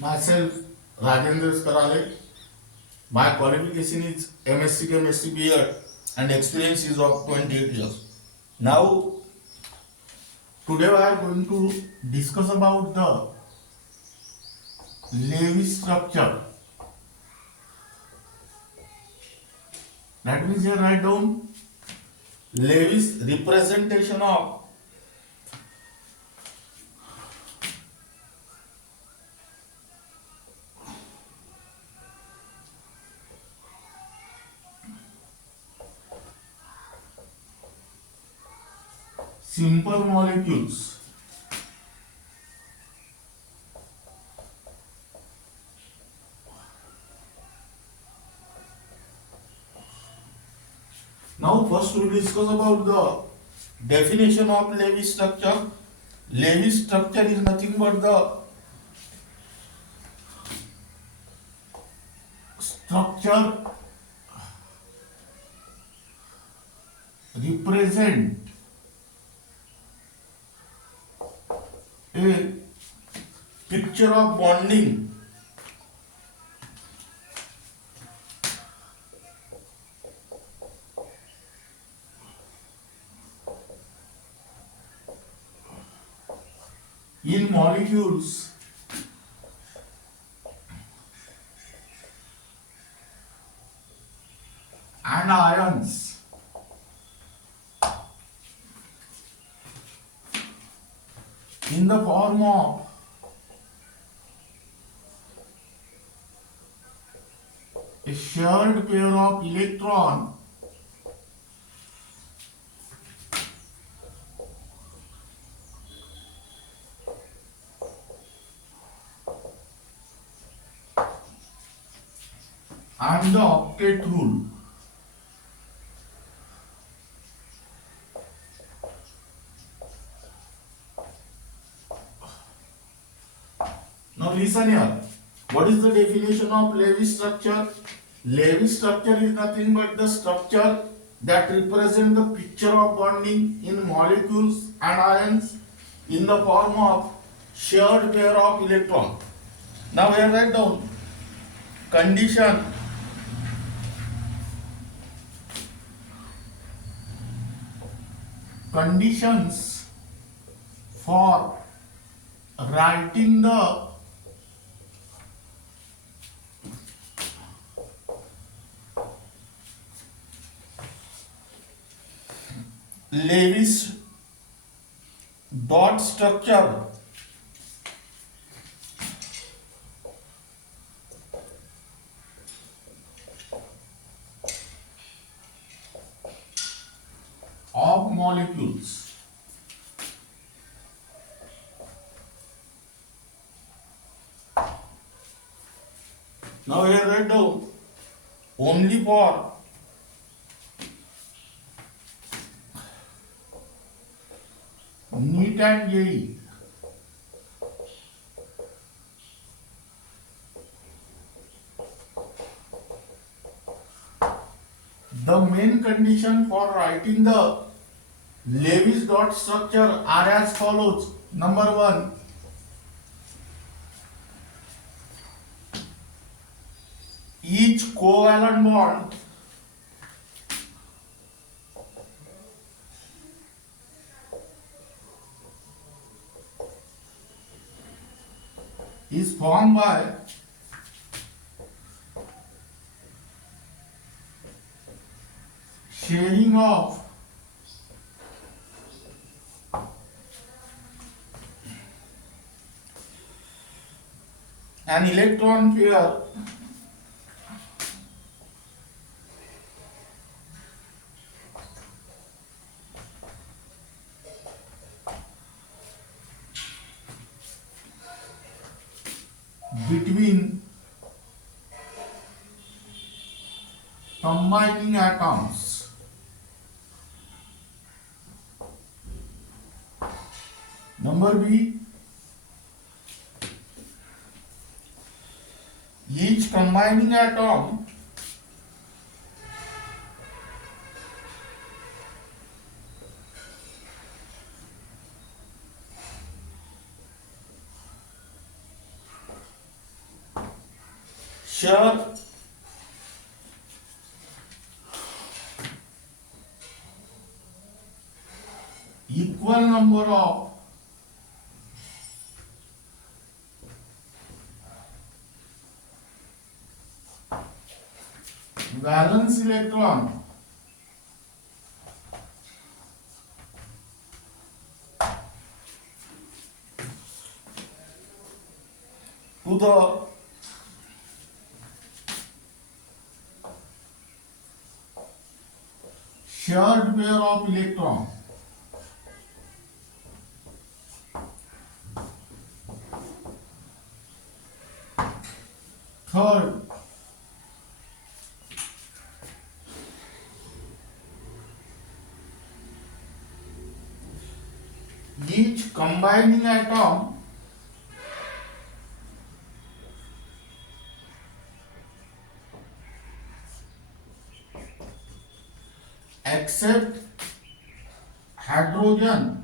Myself, Rajendra Karale. My qualification is MSc Chemistry B.Ed and experience is of 28 years. Now, today we are going to discuss about the Lewis structure. That means here write down Lewis representation of simple molecules. Now first we will discuss about the definition of Lewis structure. Lewis structure is nothing but the structure represent a picture of bonding in molecules and ions in the form of a shared pair of electron and the octet rule. Now listen here. What is the definition of Lewis structure? Lewis structure is nothing but the structure that represents the picture of bonding in molecules and ions in the form of shared pair of electrons. Now here write down conditions for writing the Lewis dot structure of molecules. Now here write down only for NEET and JEE. The main condition for writing the Lewis dot structure are as follows. Number one, each covalent bond is formed by sharing of an electron pair between combining atoms. Number B, each combining atom share equal number of valence electron to the shared pair of electron. Third, each combining atom except hydrogen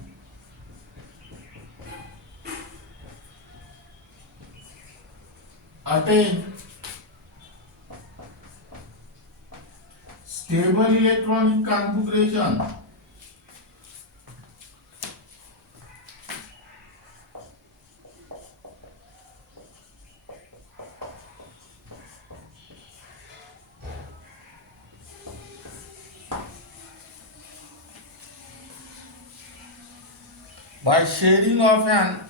attain stable electronic configuration by sharing of an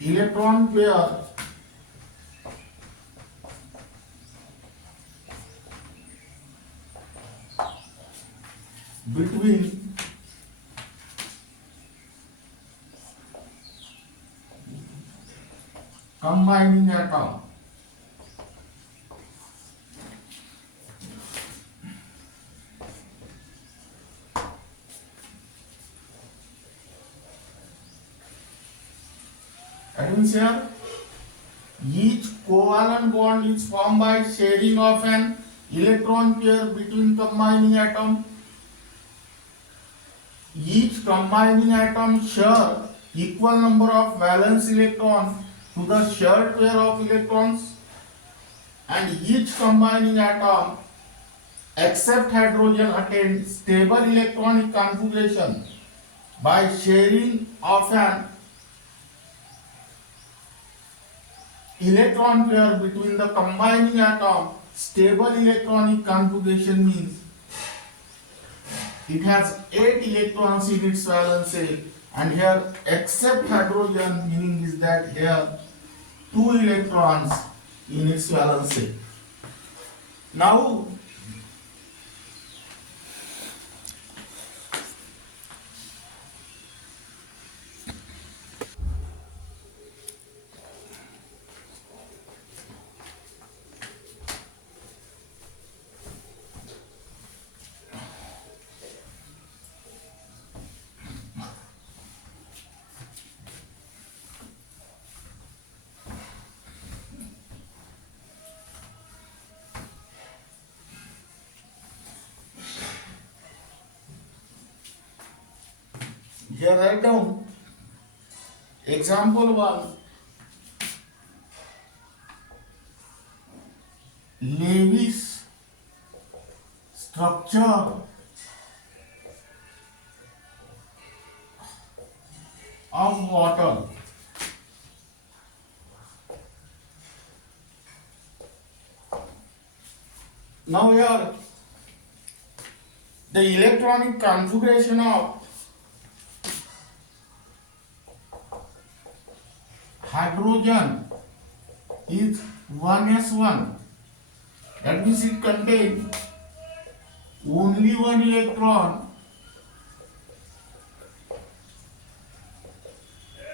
electron pair between combining atom. That means here each covalent bond is formed by sharing of an electron pair between combining atom. Each combining atom share equal number of valence electron to the shared pair of electrons, and each combining atom except hydrogen attain stable electronic configuration by sharing of an electron pair between the combining atom. Stable electronic configuration means it has 8 electrons in its valence shell, and here except hydrogen meaning is that here 2 electrons in its valence shell. Now here write down example 1. Lewis structure of water. Now here the electronic configuration of hydrogen is 1s1. That means it contains only one electron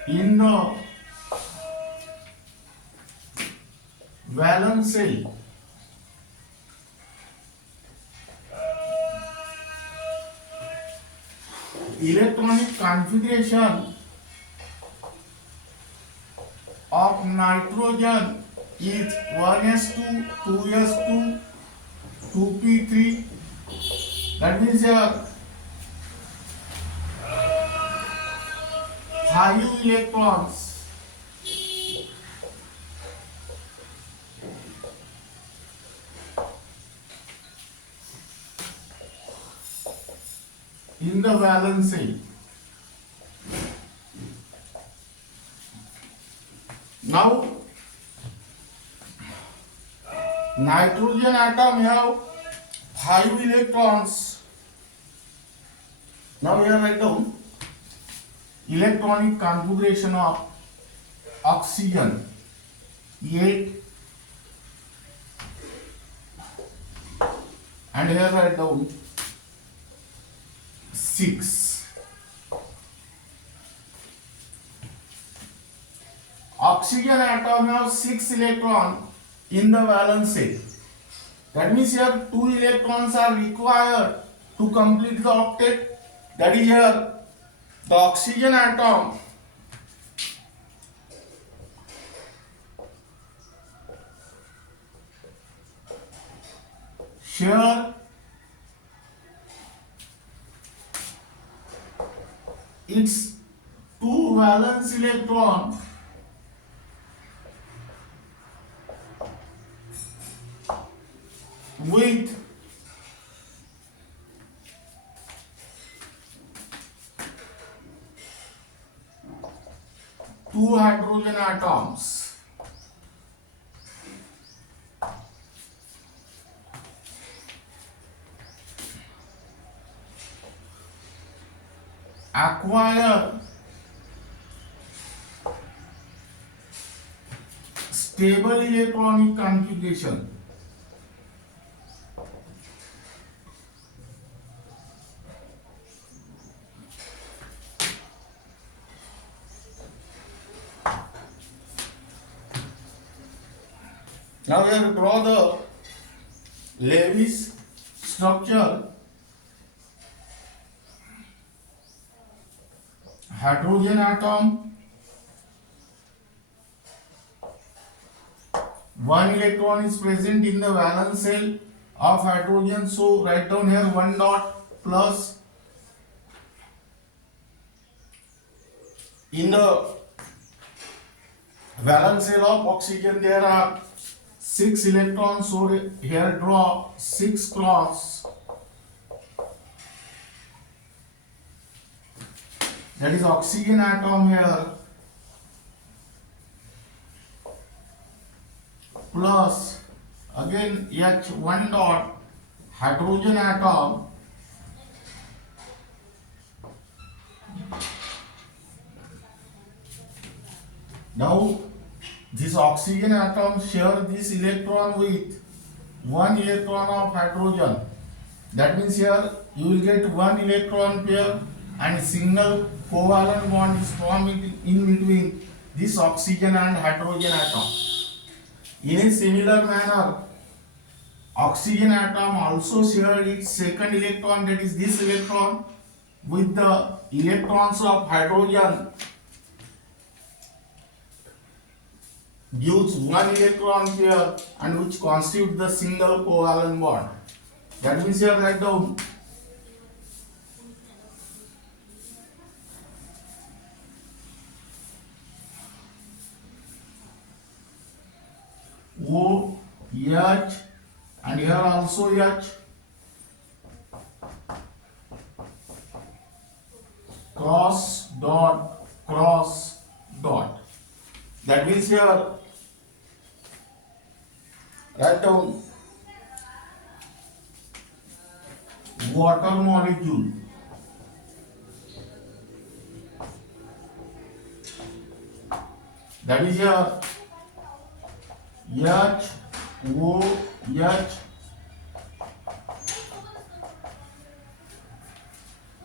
in the valence shell. Electronic configuration of nitrogen is 1s2, 2s2, 2p3. That means here 5 electrons in the valence shell. Now nitrogen atom have 5 electrons. Now here write down electronic configuration of oxygen 8, and here write down 6. Oxygen atom have 6 electrons in the valence shell. That means here 2 electrons are required to complete the octet. That is here the oxygen atom share its 2 valence electron with two hydrogen atoms. Acquire stable electronic configuration. Now we have to draw the Lewis structure. Hydrogen atom, 1 electron is present in the valence shell of hydrogen, so write down here 1 dot plus. In the valence shell of oxygen there are 6 electrons, so here draw 6 cross. That is oxygen atom here plus again H 1 dot hydrogen atom now this oxygen atom share this electron with 1 electron of hydrogen. That means here you will get 1 electron pair and single covalent bond is formed in between this oxygen and hydrogen atom. In a similar manner, oxygen atom also shared its second electron, that is this electron, with the electrons of hydrogen, gives 1 electron pair and which constitute the single covalent bond. That means here write down O, H, and here also H, cross dot cross dot. That means here write down water molecule. That is here H, O, H.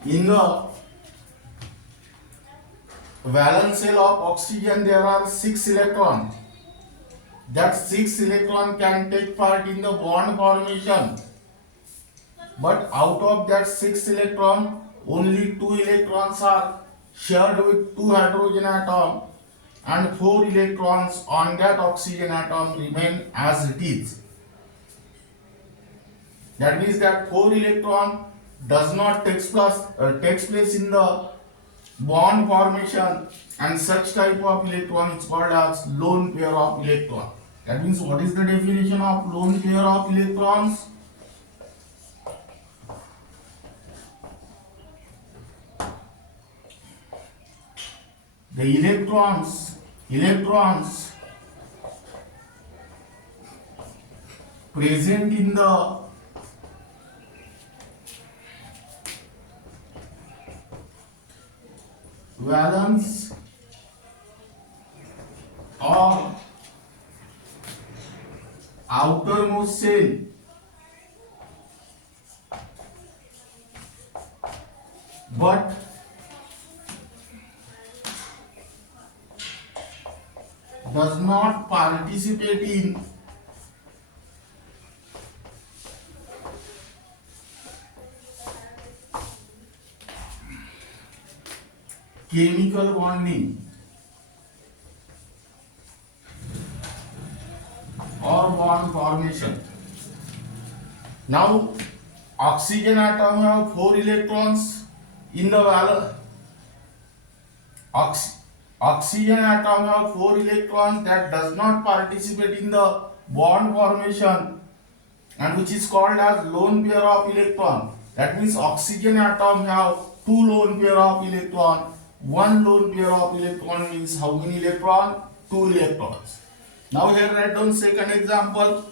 In the valence shell of oxygen there are 6 electrons. That 6 electron can take part in the bond formation. But out of that 6 electron, only 2 electrons are shared with 2 hydrogen atoms, and 4 electrons on that oxygen atom remain as it is. That means that 4 electron does not takes place in the bond formation, and such type of electron is called as lone pair of electron. That means what is the definition of lone pair of electrons? The electrons present in the valence or outermost shell but does not participate in chemical bonding or bond formation. Now, oxygen atom have 4 electrons in the valence. Oxygen atom have 4 electrons that does not participate in the bond formation and which is called as lone pair of electron. That means oxygen atom have 2 lone pair of electron. 1 lone pair of electron means how many electron? 2 electrons. Now here write down second example.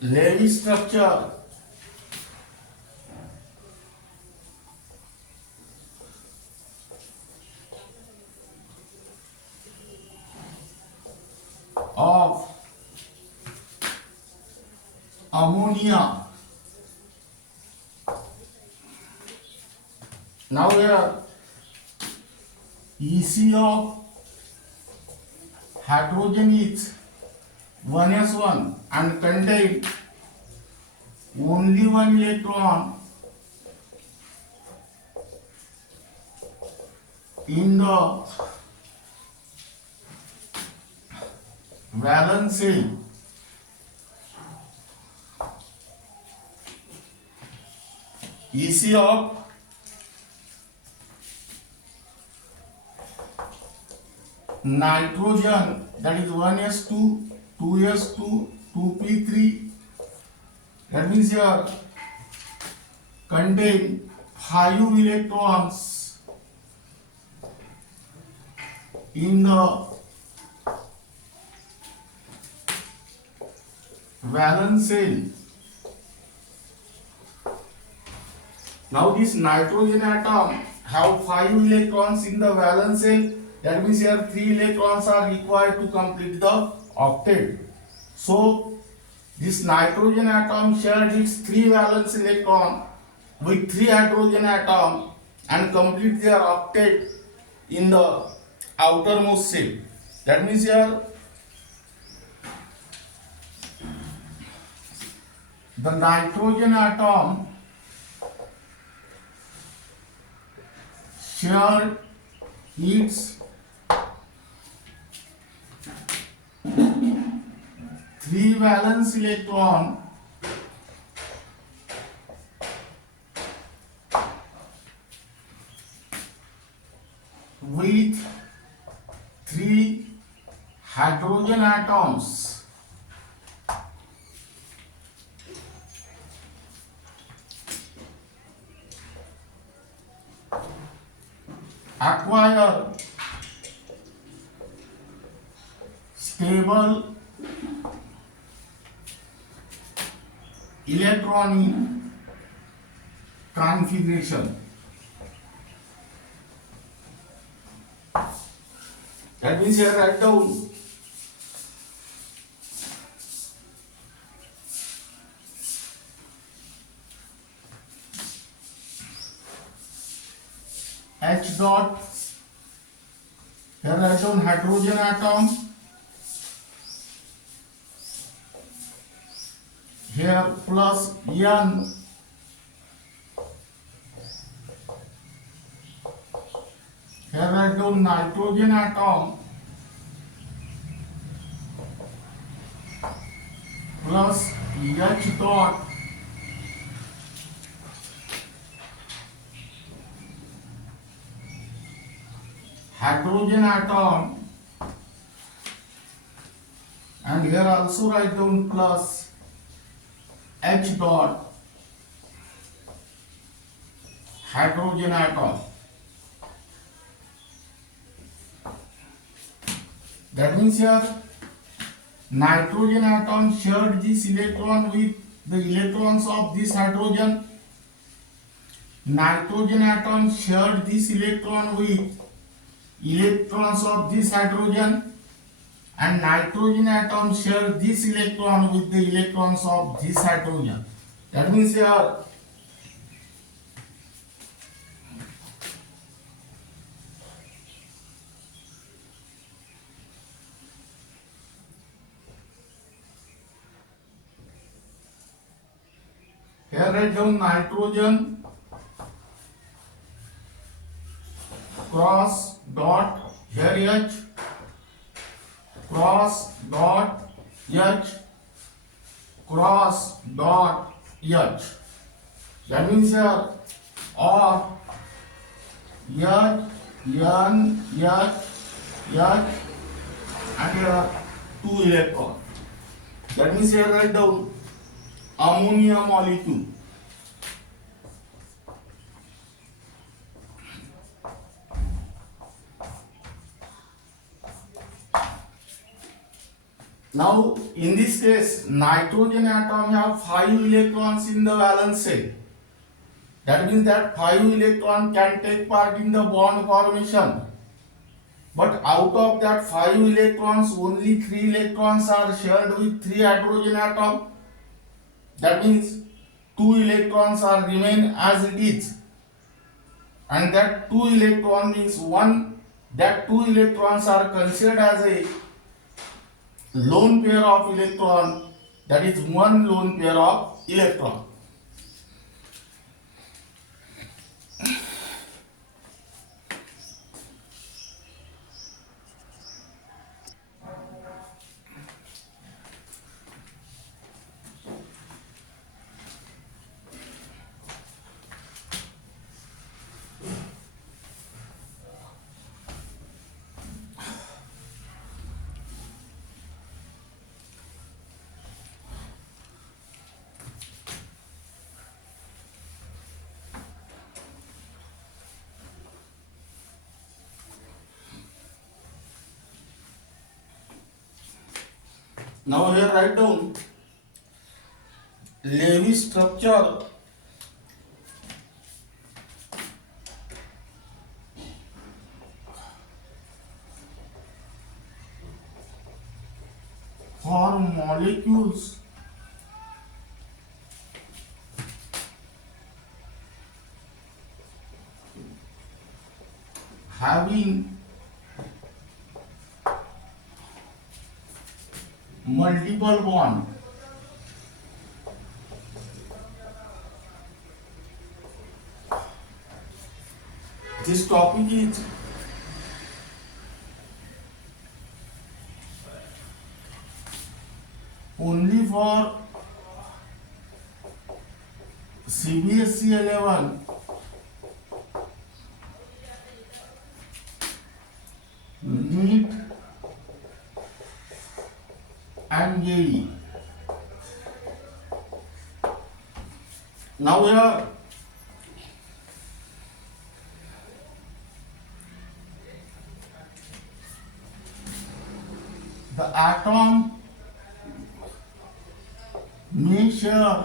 Lewis structure of ammonia. Now here EC of hydrogen is 1s1 and contain only 1 electron in the valence shell. EC of nitrogen, that is 1s2, 2s2, 2p3, that means here contain 5 electrons in the valence shell. Now this nitrogen atom have 5 electrons in the valence shell. That means here 3 electrons are required to complete the octet. So this nitrogen atom shared its 3 valence electron with 3 hydrogen atom and complete their octet in the outermost shell. That means here the nitrogen atom shared its 3 valence electron with 3 hydrogen atoms. Acquire stable electronic configuration. That means here write down H dot Here write down hydrogen atom. Here plus N. Here write down nitrogen atom plus H dot. Hydrogen atom, and here also write down plus H dot hydrogen atom. That means here nitrogen atom shared this electron with the electrons of this hydrogen. Nitrogen atom shared this electron with electrons of this hydrogen, and nitrogen atom share this electron with the electrons of this hydrogen. That means here write down nitrogen cross dot, here H cross dot H cross dot H. That means here or H, N, H, H, and here 2 electrons. That means here write down ammonia molecule. Now in this case nitrogen atom have 5 electrons in the valence shell. That means that 5 electrons can take part in the bond formation. But out of that 5 electrons, only 3 electrons are shared with 3 hydrogen atoms. That means 2 electrons are remain as it is. And that 2 electron means that 2 electrons are considered as a lone pair of electron. That is one lone pair of electron. Now here write down Lewis structure for molecules having multiple bond. This topic is only for CBSE 11 NEET and JEE. Now here the atom may share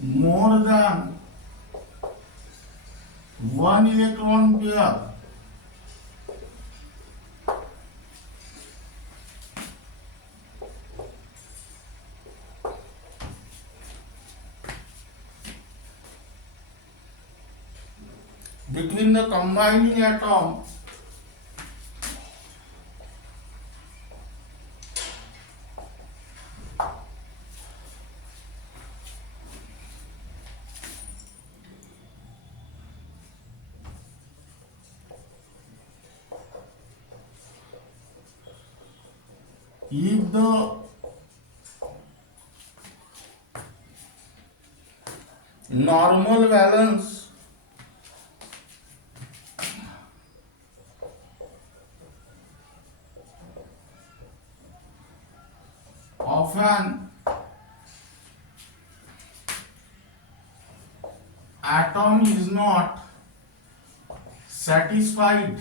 more than one electron pair. between the combining atom if the normal valence of an atom is not satisfied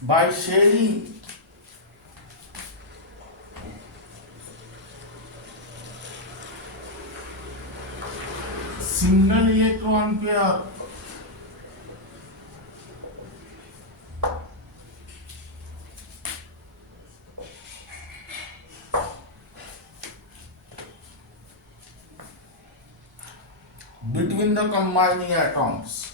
by sharing single electron pair between the combining atoms.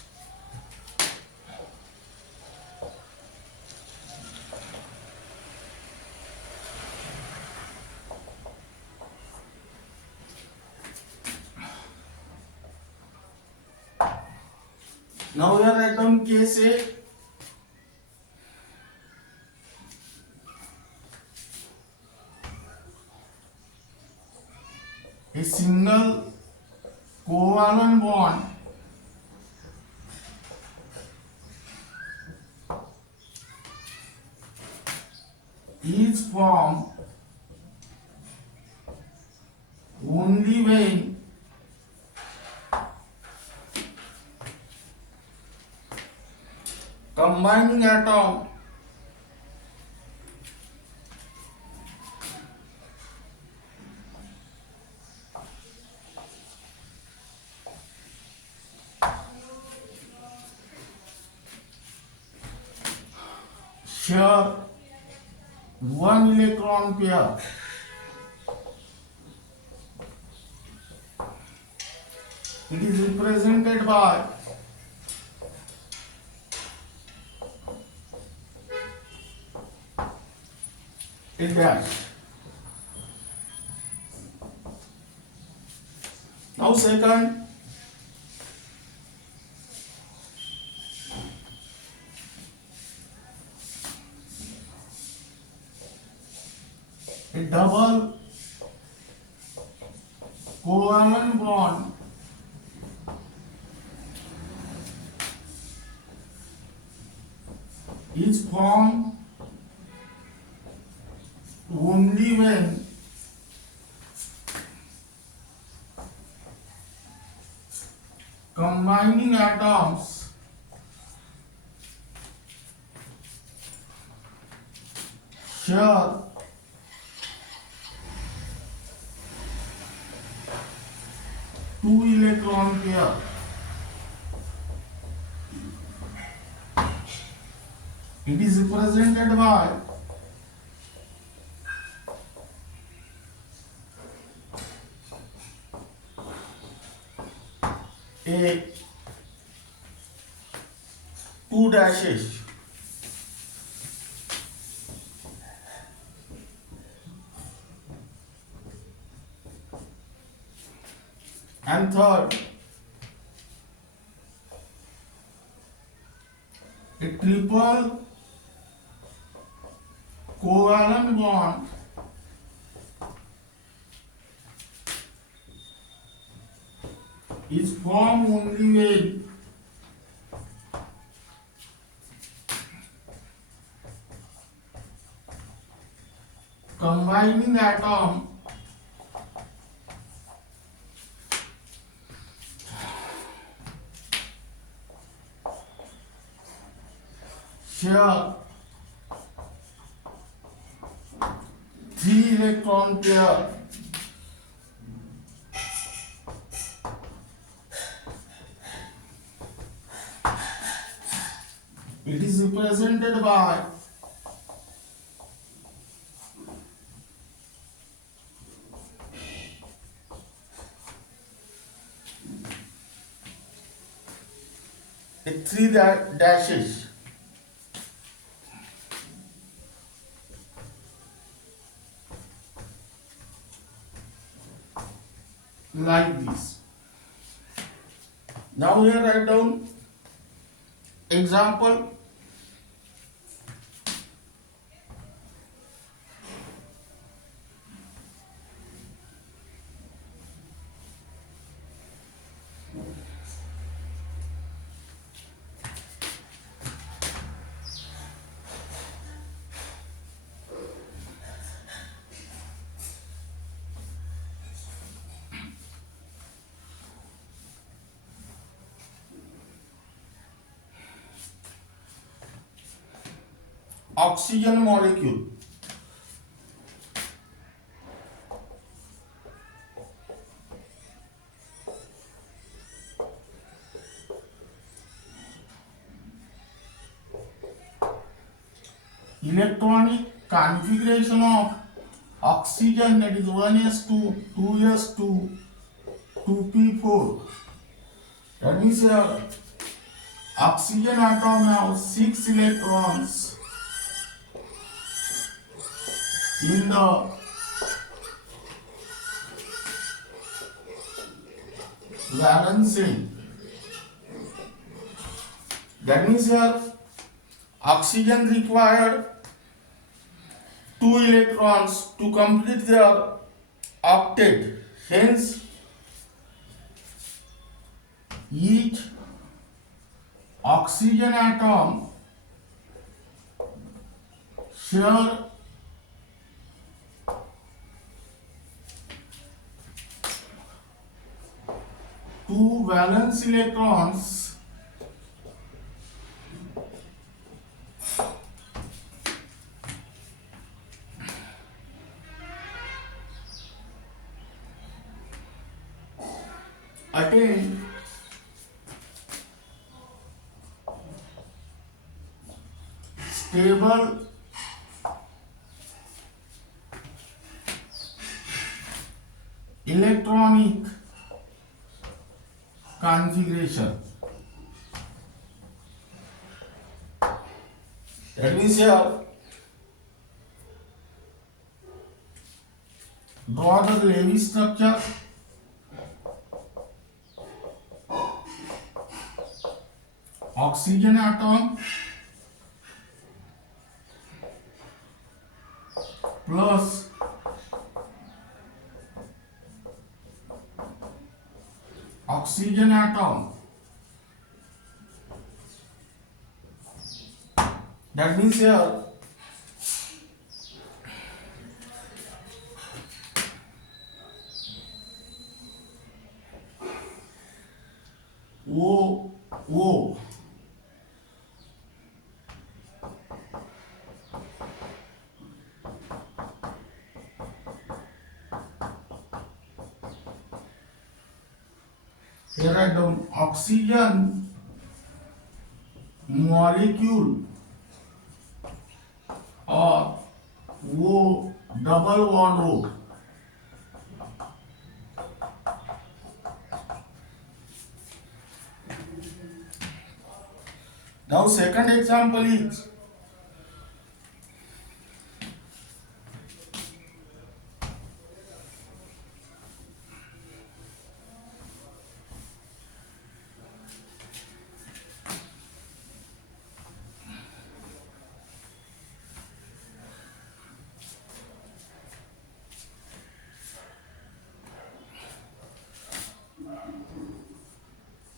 Now we are write down case A. A single covalent bond is formed only when combining atom share one electron pair it is represented by a dash. Now second, a double covalent bond is formed only when combining atoms share two electron pair. It is represented by a two dashes. And third, a triple covalent bond is formed only when combining atom share three electron pair. It is represented by three dashes like this. Now here write down example. Oxygen molecule. Electronic configuration of oxygen, that is 1s2, 2s2, 2p4. That means oxygen atom have 6 electrons in the valence chain. That means here oxygen required 2 electrons to complete their octet. Hence, each oxygen atom share 2 valence electrons attain stable electronic configuration. That means here draw the Lewis structure. Oxygen atom plus oxygen atom. That means here O. Here I down oxygen molecule or O double bond O. Now second example is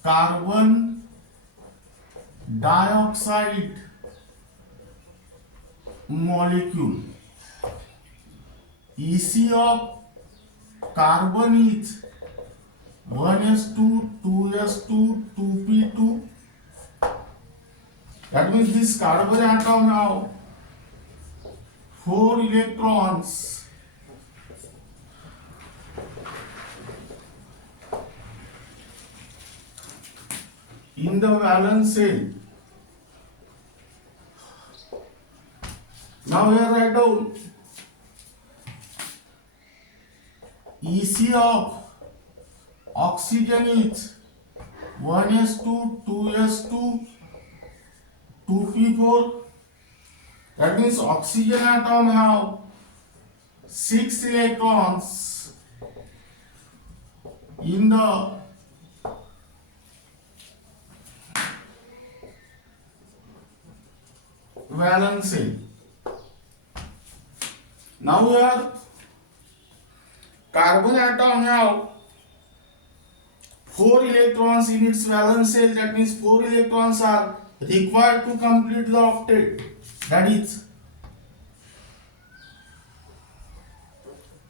carbon dioxide molecule. EC of carbon is 1s2, 2s2, 2p2. That means this carbon atom now 4 electrons in the valence shell. Now here write down EC of oxygen is 1s2, 2s2, 2p4. That means oxygen atom have 6 electrons in the valence shell. Now here carbon atom have 4 electrons in its valence shell. That means 4 electrons are required to complete the octet. That is,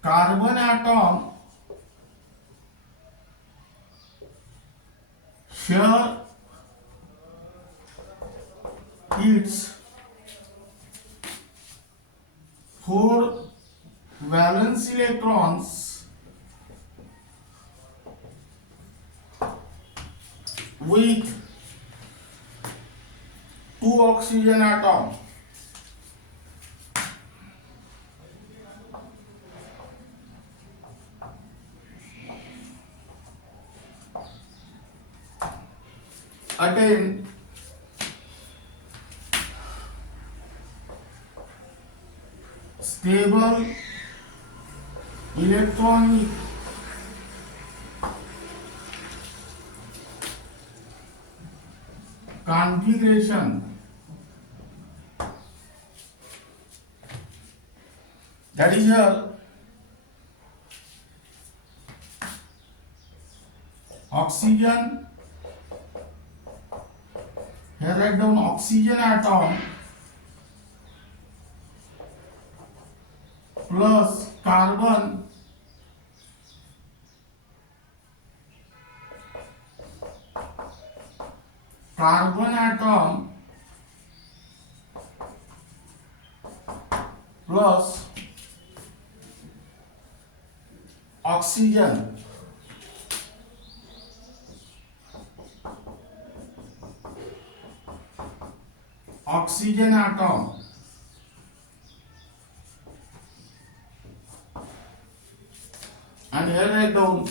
carbon atom here its 4 valence electrons with 2 oxygen atom. Attain stable electronic configuration. That is here oxygen, here write down oxygen atom plus carbon atom plus oxygen. Oxygen atom and here write down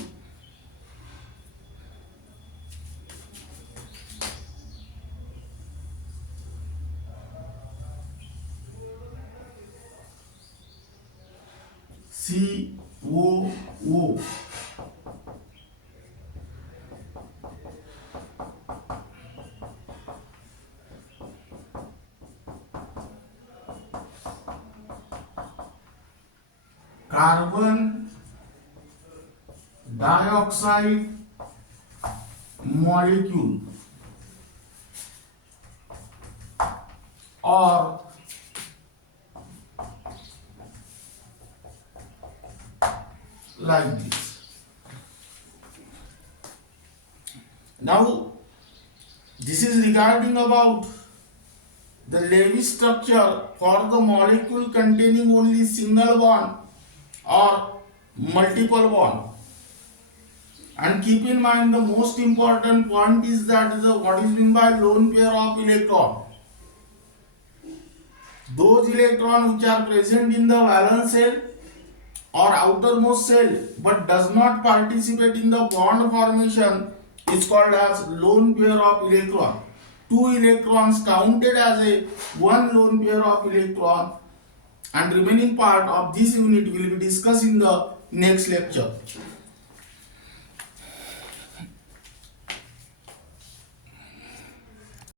COO. Carbon dioxide molecule or like this. Now this is regarding about the Lewis structure for the molecule containing only single bond or multiple bond. And keep in mind the most important point is that what is meant by lone pair of electron. Those electrons which are present in the valence shell or outermost shell but does not participate in the bond formation is called as lone pair of electron. 2 electrons counted as a one lone pair of electron, and remaining part of this unit will be discussed in the next lecture.